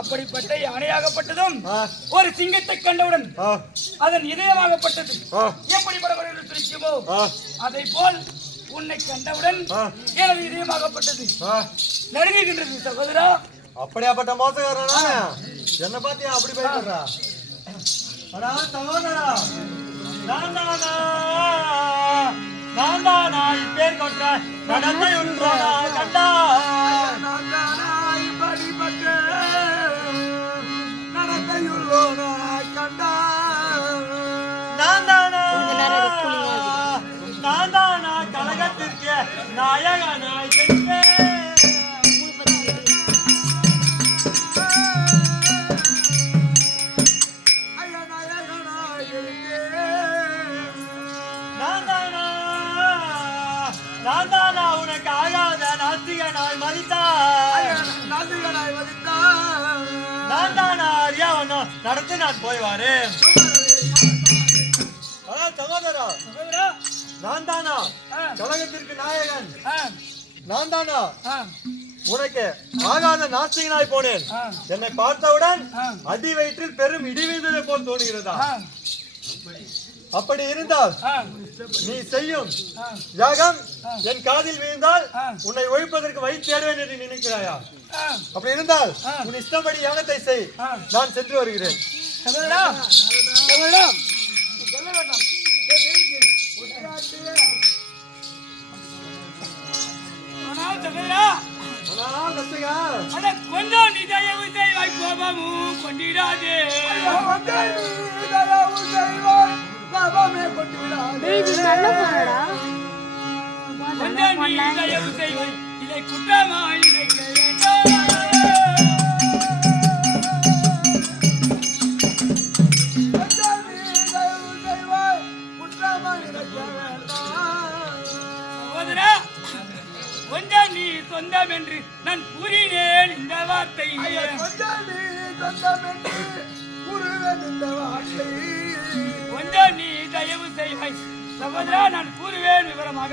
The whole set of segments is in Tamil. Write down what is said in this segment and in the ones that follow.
அப்படிப்பட்ட யானையாகப்பட்டதும் ஒரு சிங்கத்தை கண்டவுடன் அதன் இதயமாகப்பட்டது எப்படி படபடன்னு துடிக்குமோ அதை போல் உன்னை கண்டவுடன் எனது இதயமாகப்பட்டது நடுங்குகின்றது சகோதரா. அப்படியாப்பட்ட மோசக்காரனா என்ன பாத்தியா அப்படி பயப்படுறா? அடா சகோதரா, நான் தானா இப்பேர் கொண்ட நடத்தை உண்டானா கண்டா நான் தானா கழகத்திற்கு நாயகனாய் நான் தானா உனக்கு ஆகாத நாத்திகனாய் மதித்தாய் நான் தானா அறியா ஒன்னும் நடத்தி நான் போய் வாரேன். சகோதரா, நான் தானா கழகத்திற்கு நாயகன், நான் தானா உனக்கு ஆகாத நாஸ்திகனாய் போனேன். என்னை பார்த்தவுடன் அடி வயிற்றில் பெரும் இடி வீழ்ந்ததை போல் தோணுகிறதா? அப்படி இருந்தால் நீ செய்யும் யாகம் என் காதில் விழுந்தால் உன்னை ஒழிப்பதற்கு வழி தேடுவேன் என்று நினைக்கிறாயா? அப்படி இருந்தால் உன் இஷ்டப்படி யாகத்தை செய், நான் சென்று வருகிறேன். கொஞ்சம் நிதயவு செய்வாய், கோபமும் கொண்டிடாதே. கொஞ்சம் நிதயவு செய்வாய், இதை குற்றமாய் நினைக்க வேண்டாம். கொஞ்சம் நீ சொந்தம் என்று நான் கூறினேன் இந்த வார்த்தை. கொஞ்சம் நீ தயவு செய்வாய் சகோதரா, நான் கூறுவேன் விவரமாக.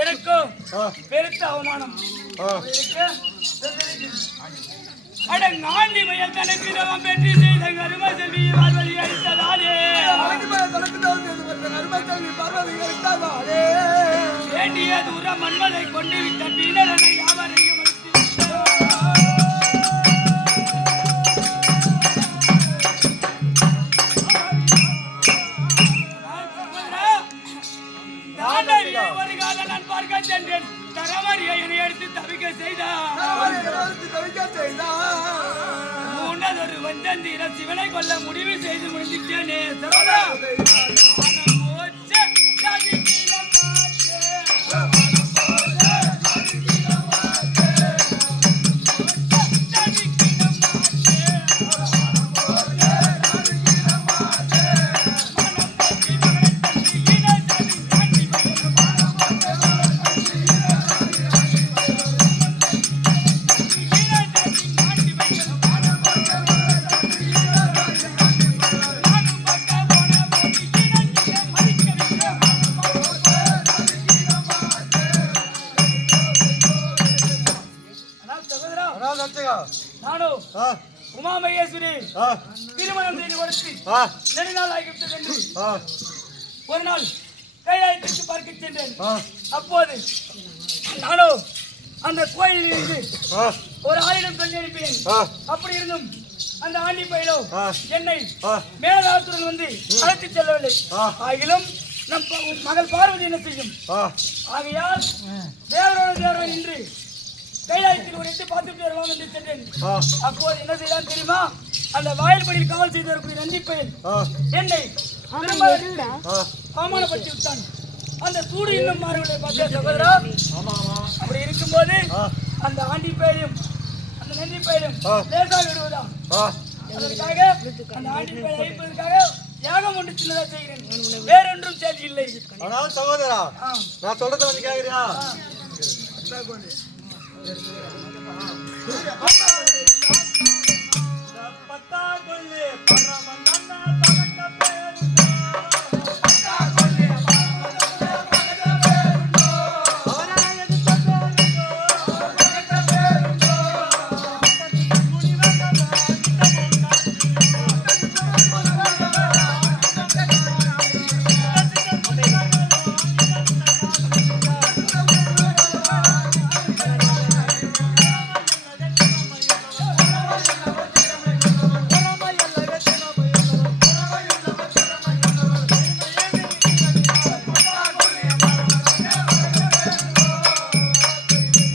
எனக்கும் பெருத்த அவமானம். நாண்டி மைய தனக்கு வெற்றி செய்த கரும செல்வி பார்வதி அளித்ததாலே வேண்டிய தூரம் மன்மதை கொண்டு விட்ட பின்னரனை யாவரையும் ஒரு காலம் நான் பார்க்க சென்றேன். தரவரியை என்னை எடுத்து தவிக்க செய்தார். மூன்றதொரு வந்தந்திர சிவனை கொல்ல முடிவு செய்து முடிஞ்சிட்டேனே. நானும் உமா மகேஸ்வரி திருமணம் செய்து கொடுத்து நெடுநாள் ஆகிவிட்டது. ஒரு நாள் கைலாயத்திற்கு பார்க்க சென்றேன். அப்போது நானும் அந்த கோயிலில் இருந்து ஒரு ஆளிடம் சொல்லி அனுப்பினேன். அப்படி இருந்தும் அந்த ஆண்டி பயிலோ என்னை மேலதாரத்துடன் வந்து அழைத்து செல்லவில்லை. ஆகிலும் நம் மகள் பார்வதி என்ன செய்யும்? ஆகையால் தேவரோடு தேவன் என்று கைலாயத்தில் ஒரு எட்டு பார்த்துட்டு வருவாங்க என்று சென்றேன். ஆ, அப்போது என்ன செய்யலாம் தெரியுமா? அந்த வாயில்படியில் காவல் செய்து வரக்கூடிய நன்றி பெயர் ஆ, என்னை ஆ. அவமானப்படுத்தி விட்டான். அந்த சூடு இன்னும் மாறவில்லை பார்த்தியா சகோதரா? ஆமா, ஆமா. அப்படி இருக்கும்போது ஆ, அந்த ஆண்டி பெயரையும் அந்த நன்றி பெயரும் ஆ. லேசாக விடுவதா? ஆ. அதற்காக அந்த ஆண்டி பெயரை அழிப்பதற்காக யாகம் ஒன்று சின்னதா செய்கிறேன். வேறொன்றும் சேதி இல்லை. ஆனால் சகோதரா, ஆ, நான் சொல்றத வந்து கேக்குறியா? ஆ. பத்தாக்குள்ளே பரமந்தன்ன தனக்க பேருண்டோ. அவரா எடுத்த பேருண்டோ. குடிவந்ததா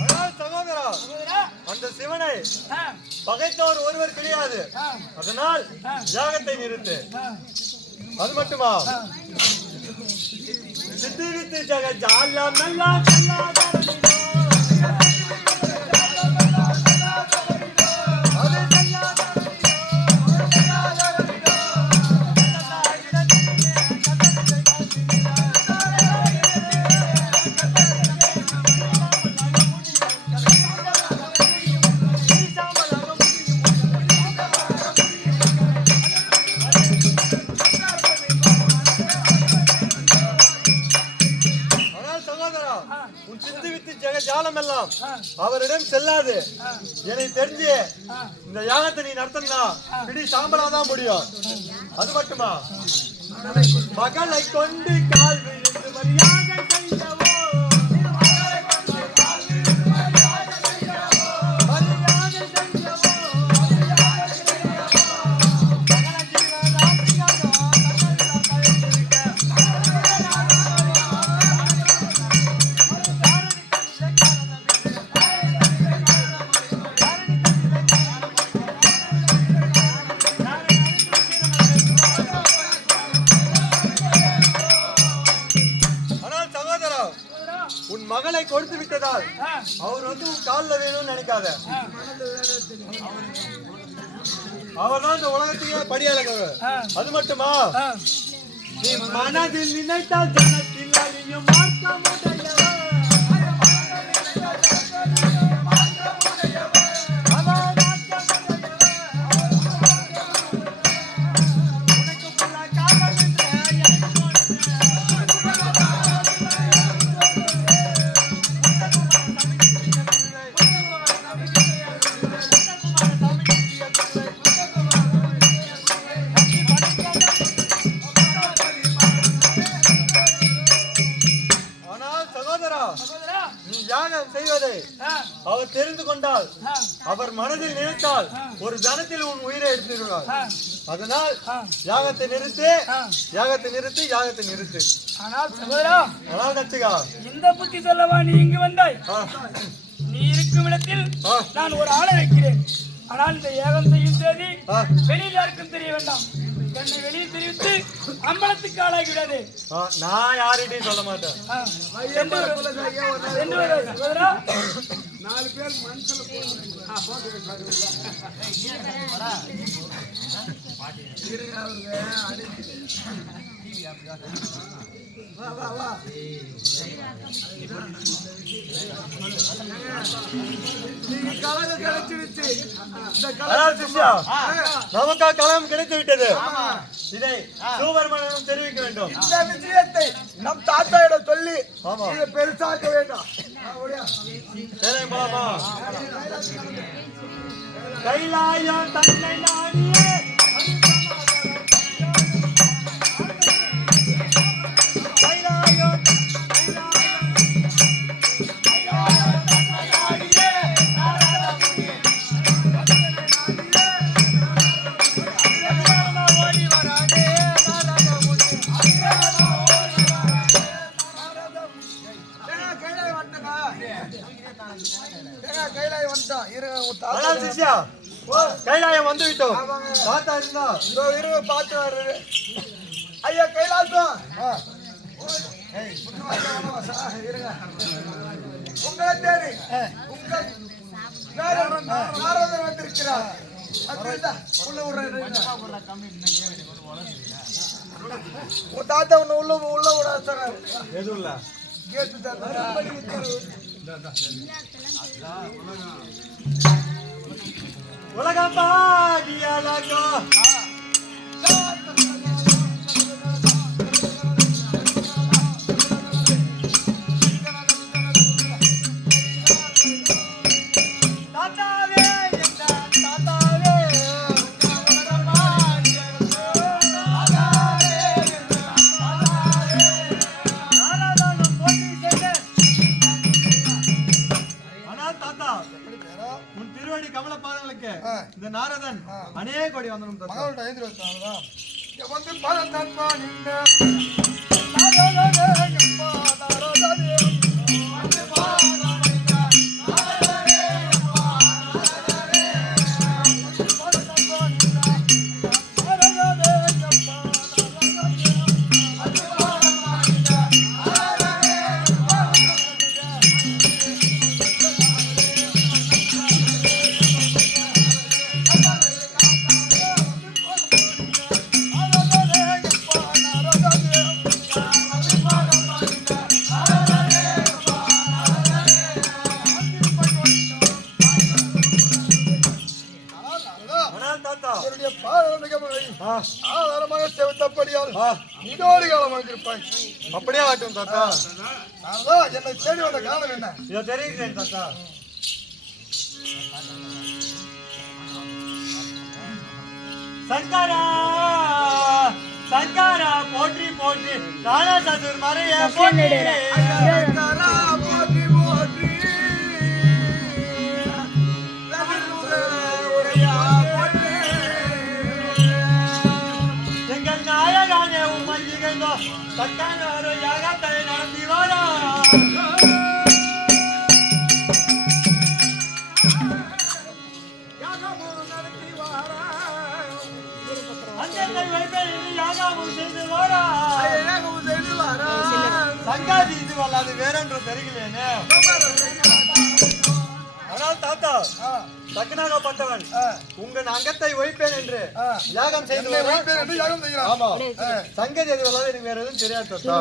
ஆனால் சகோதரா, சகோதரா, அந்த சிவனை ஆ, பகைத்தவர் ஒருவர் கிடையாது. ஆ, அதனால் யாகத்தை நிறுத்து. ஆ, அது மட்டுமா? ஆ. சித்தி வித்து ஜக ஜாலம் நல்லா நல்லா தரணினோ. அது நல்லா ஆனால் சகோதரா, உன் சித்தி வித்து ஜெக ஜாலம் எல்லாம் அவரிடம் செல்லாது. என்னை தெரிஞ்சு இந்த யாகத்தை நீ நடத்தனா பிடி சாம்பலாதான் முடியும். அது மட்டுமா? மகளை கொண்டு கால் விழுந்து மரியாதை செய்யவோ. மரியாதை செய்யவோ. மகள ஜீவராசியாதோ தன்னறியா கழித்திருக்க. ஆனால் சகோதரா, உன் மகளை கொடுத்து விட்டதால் அவர் வந்து உன் கால்ல வேணும்னு நினைக்காத. அவர் தான் இந்த உலகத்தையே படியாளர். அது மட்டுமா? நீ மனதில் நினைத்தால் ஜனத்தில் அழியும் மார்க்கம் உடையவர். அவர் மார்க்கம் உடையவர். உனக்கு புள்ள காலம் என்று எனக்கு ஆனால் சகோதரா, சகோதரா, நீ யாகம் செய்வதை ஆ, அவர் தெரிந்து கொண்டால் ஆ, அவர் மனதில் நினைத்தால் ஒரு ஜனத்தில் உன் உயிரை எடுத்துடுவார். ஆ, அதனால் ஆ. யாகத்தை நிறுத்து, ஆ. யாகத்தை நிறுத்து, யாகத்தை நிறுத்து. ஆனால் சகோதரா, ஆனால் கட்சிகா, இந்த புத்தி சொல்லவா நீ இங்கு வந்தாய்? நீ இருக்கும் இடத்தில் ஆ. நான் ஒரு ஆளை வைக்கிறேன். ஆனால் இந்த ஏகம் செய்யும் செய்தி ஆ. வெளியில் யாருக்கும் தெரிய வேண்டாம். என்னை வெளியில் தெரிவித்து அம்பலத்துக்கு ஆளாகிவிடாது. நான் யார்கிட்டையும் சொல்ல மாட்டேன். ஆ. சென்று வரு சகோதரா. ஆனால் சிஷ்யா, நமக்கா கலம் கிடைத்து விட்டது. இதை சூவர்மனிடம் தெரிவிக்க வேண்டும். இந்த விஷயத்தை நம் தாத்தாயிடம் சொல்லி ஆமா. இதை பெருசாக்க வேண்டாம். சரி, போலாமா? கைலாயம் தன்னை நாடியே கைலாயம் கையில கைலாயம் வந்து விட்டோம். தாத்தா இருந்தா இதோ இருங்க பார்த்து வர்றது. ஐயா கைலாசம். இருங்க. உங்களை தேடி உங்கள் நாரதர் வந்திருக்கிறார். உள்ள உன் தாத்தா உன்னை உள்ள விட சொன்னார். எதுவும் இல்ல கேட்டு உலகம் பாடியலகோ கமல பாதங்களுக்கு இந்த நாரதன் அநேக கோடி வந்தனம் மகளோட வந்து பரதன்மா நின்ற ஆதாரமாக செலுத்தப்படியால் இதோடு காலமாக இருப்பாய். அப்படியே ஆட்டும் தாத்தா. என்னை தேடி வந்த காலம் என்ன? இதை தெரிவிக்கிறேன் தாத்தா. சங்கரா சங்கரா போற்றி போற்றி தான சதுர் மறைய போற்றி போற்றி போற்றி எங்கள் நாயகானே உம்மஞ்சிகந்தோ சக்கானோரு யாகத்தை நடத்தி வாரா. சங்காதி இது வல்லாது வேறென்று தெரிகிறேனே. ஆனால் தாத்தா தக்கனாகப்பட்டவன் உங்கள் அங்கத்தை ஒழிப்பேன் என்று யாகம் செய்து ஆமா சங்கதி அது வல்லாது எனக்கு வேற எதுவும் தெரியாது தாத்தா.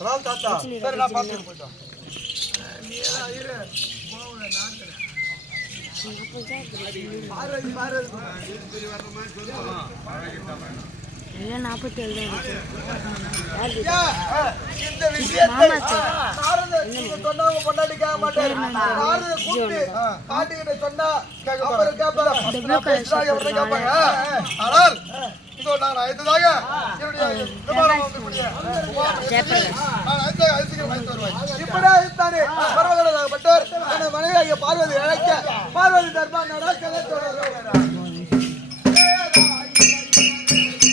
ஆனால் தாத்தா சரி நான் பார்த்து போயிட்டோம். இந்த விஷயத்தை சொன்னவங்க கொண்டாடிக்க மாட்டாரு. பாட்டிக்கிட்ட சொன்னா கேட்பாங்க. ஆனால் இதோ நான் ஐந்ததாக இப்படியே பட்டவர் மனைவி பார்வதி அழைக்க பார்வதி தர்பார் நடக்க